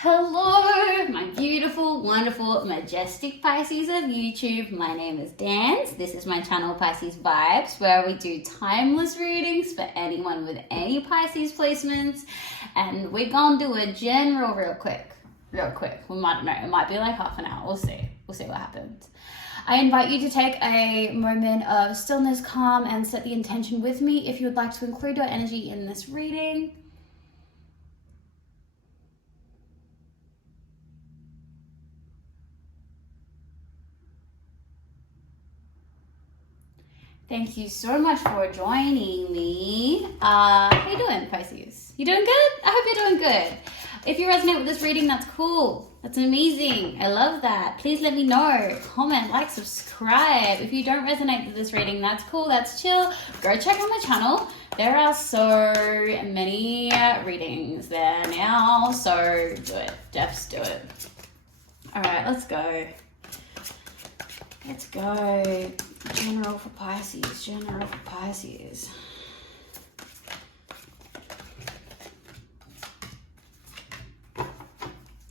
Hello, my beautiful, wonderful, majestic Pisces of YouTube. My name is Dans. This is my channel, Pisces Vibes, where we do timeless readings for anyone with any Pisces placements. And we're gonna do a general real quick. We might know, it might be like half an hour. We'll see what happens. I invite you to take a moment of stillness, calm, and set the intention with me if you would like to include your energy in this reading. Thank you so much for joining me. How you doing, Pisces? You doing good? I hope you're doing good. If you resonate with this reading, that's cool. That's amazing. I love that. Please let me know. Comment, like, subscribe. If you don't resonate with this reading, that's cool. That's chill. Go check out my channel. There are so many readings there now. So do it. Just do it. All right, let's go. Let's go. General for Pisces.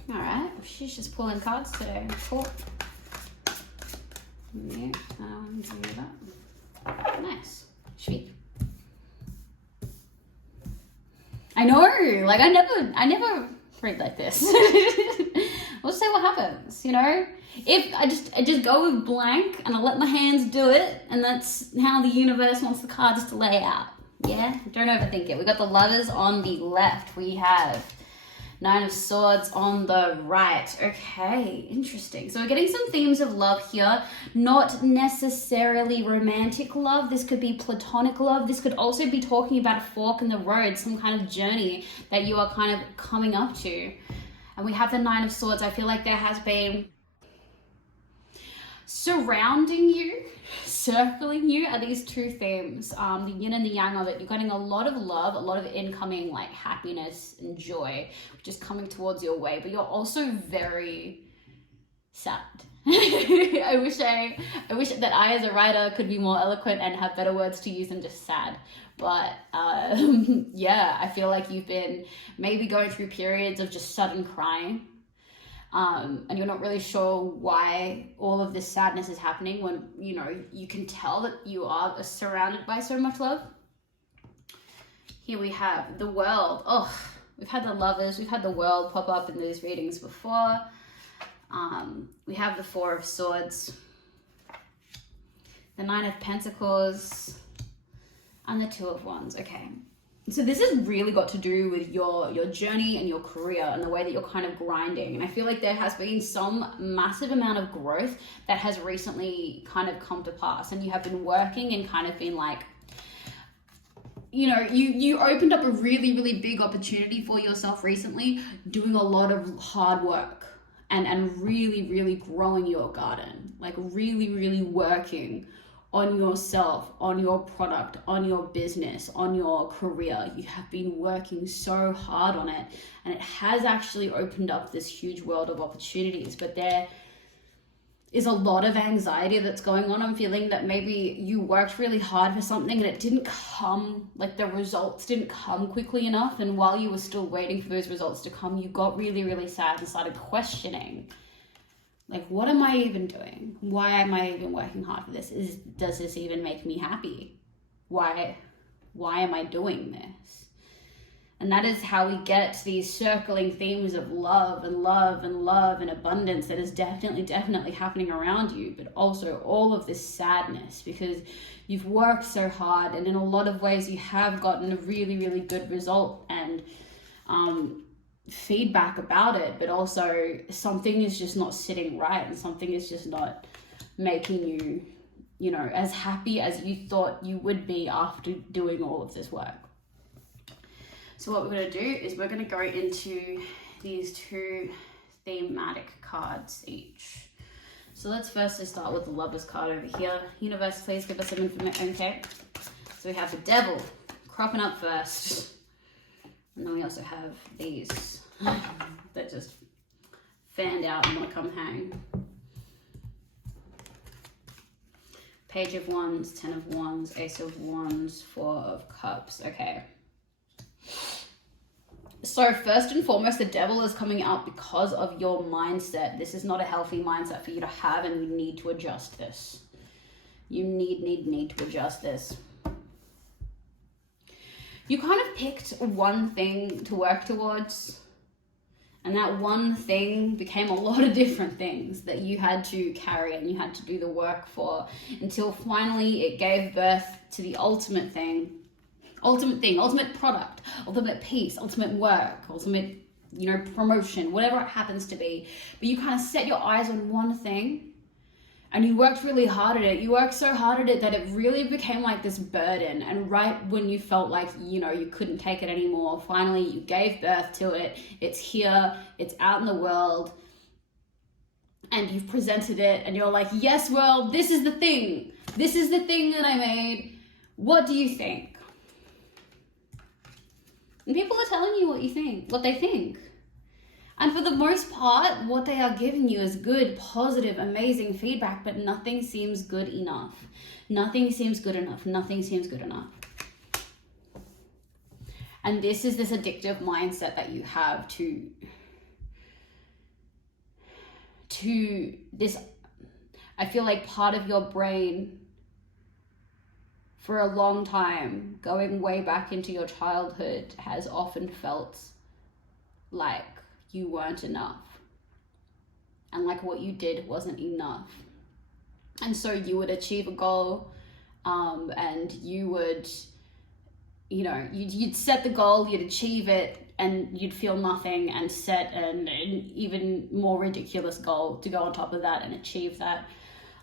Alright, she's just pulling cards today. Cool. Yeah, do that. Nice. Sweet. I know, like I never read like this. We'll see what happens, you know? If I just go with blank and I let my hands do it, and that's how the universe wants the cards to lay out. Yeah? Don't overthink it. We got the Lovers on the left. We have Nine of Swords on the right. Okay, interesting. So we're getting some themes of love here. Not necessarily romantic love. This could be platonic love. This could also be talking about a fork in the road, some kind of journey that you are kind of coming up to. And we have the Nine of Swords. I feel like there has been surrounding you, circling you are these two themes, the yin and the yang of it. You're getting a lot of love, a lot of incoming like happiness and joy, which is coming towards your way, but you're also very sad. I wish that I as a writer could be more eloquent and have better words to use than just sad. But yeah, I feel like you've been maybe going through periods of just sudden crying. And you're not really sure why all of this sadness is happening when, you know, you can tell that you are surrounded by so much love. Here we have the World. Oh, we've had the Lovers, we've had the World pop up in these readings before. We have the Four of Swords, the Nine of Pentacles, and the Two of Wands. Okay. So this has really got to do with your journey and your career and the way that you're kind of grinding. And I feel like there has been some massive amount of growth that has recently kind of come to pass. And you have been working and kind of been like, you know, you opened up a really, really big opportunity for yourself recently, doing a lot of hard work and really, really growing your garden, like really, really working on yourself, on your product, on your business, on your career. You have been working so hard on it, and it has actually opened up this huge world of opportunities, but there is a lot of anxiety that's going on. I'm feeling that maybe you worked really hard for something and it didn't come, like the results didn't come quickly enough, and while you were still waiting for those results to come, you got really, really sad and started questioning, like, what am I even doing? Why am I even working hard for this? Does this even make me happy? Why am I doing this? And that is how we get these circling themes of love and love and love and abundance that is definitely happening around you, but also all of this sadness because you've worked so hard, and in a lot of ways you have gotten a really, really good result and feedback about it, but also something is just not sitting right, and something is just not making you, you know, as happy as you thought you would be after doing all of this work. So what we're going to do is we're going to go into these two thematic cards each. So let's firstly start with the Lovers card over here. Universe, please give us some information. Okay, so we have the Devil cropping up first. And then we also have these that just fanned out and want to come hang. Page of Wands, Ten of Wands, Ace of Wands, Four of Cups. Okay. So first and foremost, the devil is coming out because of your mindset. This is not a healthy mindset for you to have, and you need to adjust this. You need to adjust this. You kind of picked one thing to work towards, and that one thing became a lot of different things that you had to carry and you had to do the work for, until finally it gave birth to the ultimate product, ultimate peace, ultimate work, ultimate, promotion, whatever it happens to be. But you kind of set your eyes on one thing and you worked really hard at it. You worked so hard at it that it really became like this burden. And right when you felt like, you couldn't take it anymore, finally you gave birth to it. It's here, it's out in the world, and you've presented it and you're like, yes, world, this is the thing. This is the thing that I made. What do you think? And people are telling you what they think. And for the most part, what they are giving you is good, positive, amazing feedback, but nothing seems good enough. Nothing seems good enough. Nothing seems good enough. And this is this addictive mindset that you have to this, I feel like part of your brain for a long time, going way back into your childhood, has often felt like you weren't enough. And like what you did wasn't enough. And so you would achieve a goal, and you would, you'd set the goal, you'd achieve it, and you'd feel nothing, and set an even more ridiculous goal to go on top of that and achieve that.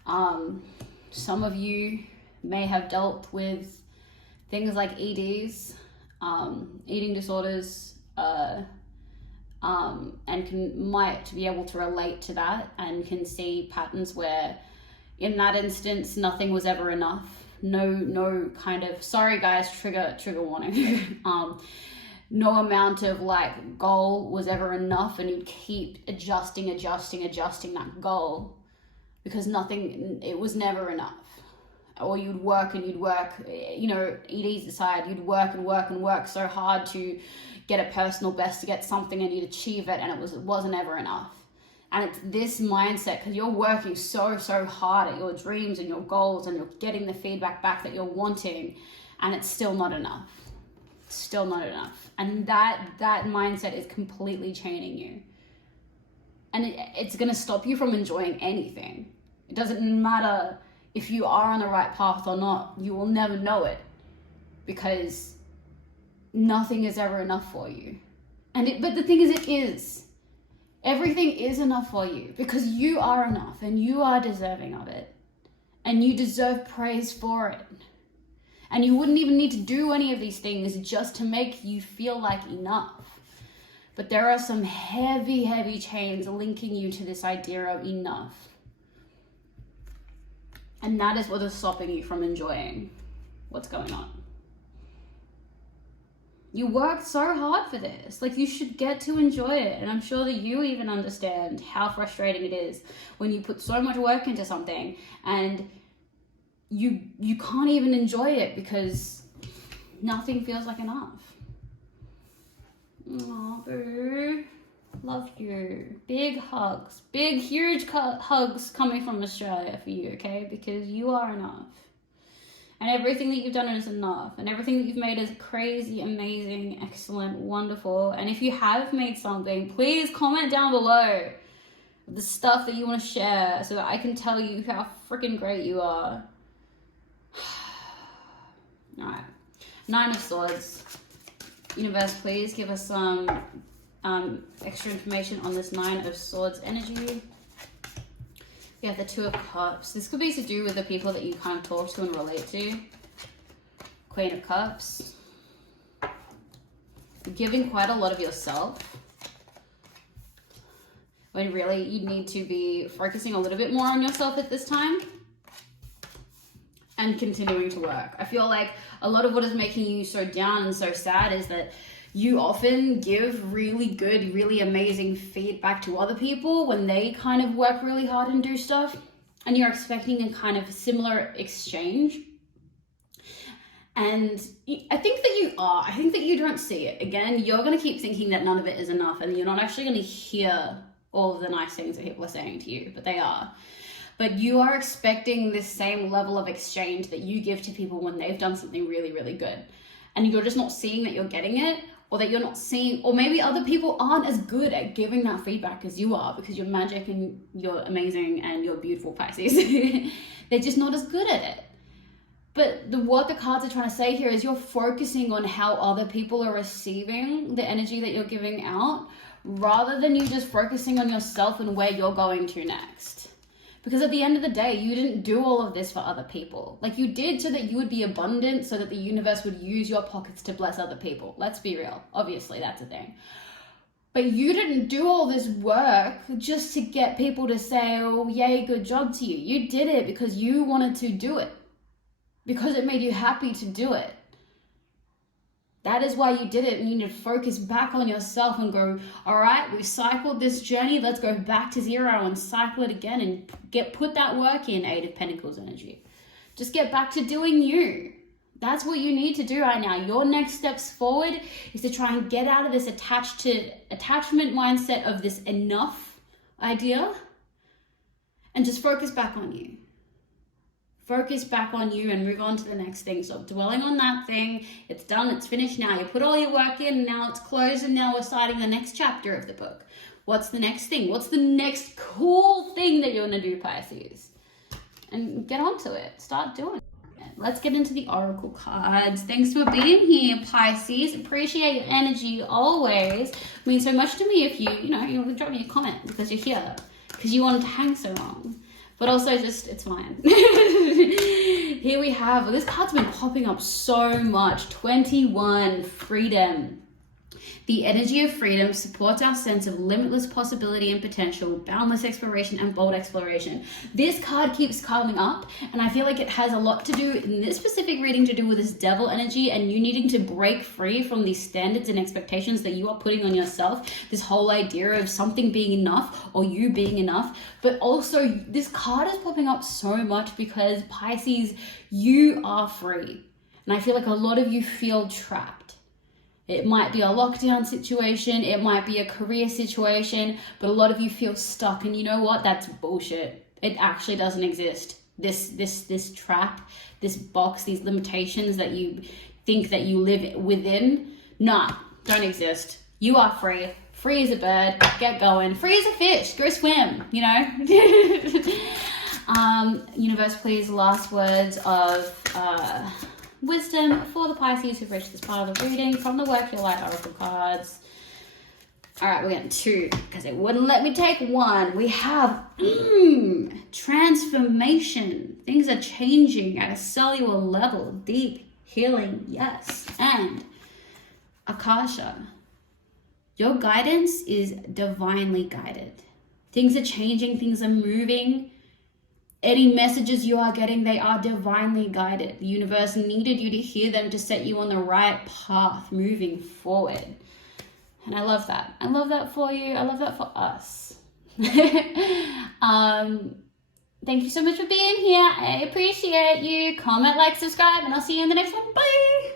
Some of you may have dealt with things like EDs, eating disorders, and might be able to relate to that, and can see patterns where in that instance nothing was ever enough. No kind of, sorry guys, trigger warning. No amount of like goal was ever enough, and you'd keep adjusting that goal because it was never enough. Or you'd work, EDs aside, you'd work so hard to get a personal best, to get something, and you'd achieve it, and it wasn't ever enough. And it's this mindset, because you're working so hard at your dreams and your goals, and you're getting the feedback back that you're wanting, and it's still not enough. It's still not enough. And that mindset is completely chaining you. And it's going to stop you from enjoying anything. It doesn't matter if you are on the right path or not. You will never know it, because nothing is ever enough for you. But the thing is, it is. Everything is enough for you, because you are enough and you are deserving of it. And you deserve praise for it. And you wouldn't even need to do any of these things just to make you feel like enough. But there are some heavy chains linking you to this idea of enough. And that is what is stopping you from enjoying what's going on. You worked so hard for this. Like, you should get to enjoy it. And I'm sure that you even understand how frustrating it is when you put so much work into something and you can't even enjoy it because nothing feels like enough. Aw, boo. Love you. Big hugs. Big, huge hugs coming from Australia for you, okay? Because you are enough. And everything that you've done is enough. And everything that you've made is crazy, amazing, excellent, wonderful. And if you have made something, please comment down below the stuff that you want to share so that I can tell you how freaking great you are. Alright. 9 of Swords. Universe, please give us some extra information on this 9 of Swords energy. We have the 2 of Cups. This could be to do with the people that you kind of talk to and relate to. Queen of Cups. You're giving quite a lot of yourself, when really you need to be focusing a little bit more on yourself at this time and continuing to work. I feel like a lot of what is making you so down and so sad is that you often give really good, really amazing feedback to other people when they kind of work really hard and do stuff, and you're expecting a kind of similar exchange. And I think that you are. I think that you don't see it. Again, you're going to keep thinking that none of it is enough, and you're not actually going to hear all of the nice things that people are saying to you, but they are. But you are expecting this same level of exchange that you give to people when they've done something really, really good. And you're just not seeing that you're getting it, or that you're not seeing, or maybe other people aren't as good at giving that feedback as you are, because you're magic and you're amazing and you're beautiful, Pisces. They're just not as good at it. But what the cards are trying to say here is you're focusing on how other people are receiving the energy that you're giving out, rather than you just focusing on yourself and where you're going to next. Because at the end of the day, you didn't do all of this for other people. Like, you did so that you would be abundant, so that the universe would use your pockets to bless other people. Let's be real. Obviously, that's a thing. But you didn't do all this work just to get people to say, oh, yay, good job to you. You did it because you wanted to do it. Because it made you happy to do it. That is why you did it, and you need to focus back on yourself and go, all right, we've cycled this journey, let's go back to zero and cycle it again and put that work in, Eight of Pentacles energy. Just get back to doing you. That's what you need to do right now. Your next steps forward is to try and get out of this attachment mindset of this enough idea and just focus back on you. Focus back on you and move on to the next thing. Stop dwelling on that thing. It's done. It's finished now. You put all your work in, and now it's closed, and now we're starting the next chapter of the book. What's the next thing? What's the next cool thing that you're going to do, Pisces? And get onto it. Start doing it. Let's get into the oracle cards. Thanks for being here, Pisces. Appreciate your energy always. It means so much to me if you want to drop me a comment because you're here, because you wanted to hang so long. But also just, it's fine. Here we have, this card's been popping up so much. 21, freedom. The energy of freedom supports our sense of limitless possibility and potential, boundless exploration, and bold exploration. This card keeps coming up, and I feel like it has a lot to do, in this specific reading, to do with this devil energy and you needing to break free from these standards and expectations that you are putting on yourself. This whole idea of something being enough or you being enough. But also, this card is popping up so much because, Pisces, you are free. And I feel like a lot of you feel trapped. It might be a lockdown situation, it might be a career situation, but a lot of you feel stuck, and you know what? That's bullshit. It actually doesn't exist. This trap, this box, these limitations that you think that you live within, don't exist. You are free. Free as a bird, get going. Free as a fish, go swim, Universe, please, last words of wisdom for the Pisces who've reached this part of the reading from the Work Your Light Oracle cards. All right, we're getting 2 because it wouldn't let me take 1. We have transformation. Things are changing at a cellular level. Deep healing, yes. And Akasha. Your guidance is divinely guided. Things are changing, things are moving. Any messages you are getting, they are divinely guided. The universe needed you to hear them to set you on the right path moving forward. And I love that. I love that for you. I love that for us. Thank you so much for being here. I appreciate you. Comment, like, subscribe, and I'll see you in the next one. Bye.